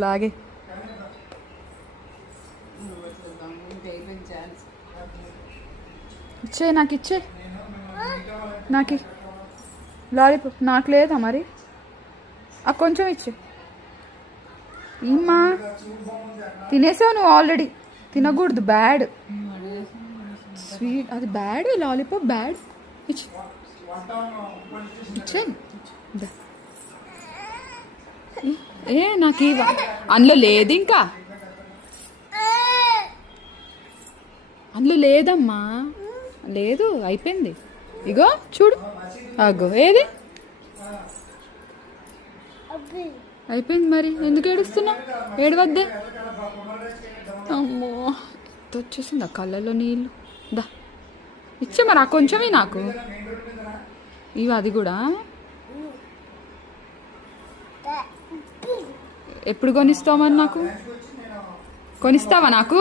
లాగే ఇచ్చే నాకు ఇచ్చే నాకు లాలీపాప్ నాకు లేదా మరి కొంచెం ఇచ్చే ఏమ్మా తినేసావు నువ్వు ఆల్రెడీ తినకూడదు బ్యాడ్ స్వీట్ అది బ్యాడ్ లాలీపాప్ బ్యాడ్ ఇచ్చే నాకు అందులో లేదు ఇంకా అందులో లేదమ్మా లేదు అయిపోయింది ఇగో చూడు అగో ఏది అయిపోయింది మరి ఎందుకు ఏడుస్తున్నావు ఏడవద్దే అమ్మో ఎంత వచ్చేసింది ఆ కళ్ళల్లో నీళ్ళు దా ఇచ్చే మరి కొంచెమే నాకు ఇవి అది కూడా ఎప్పుడు కొనిస్తావు మరి నాకు కొనిస్తావా నాకు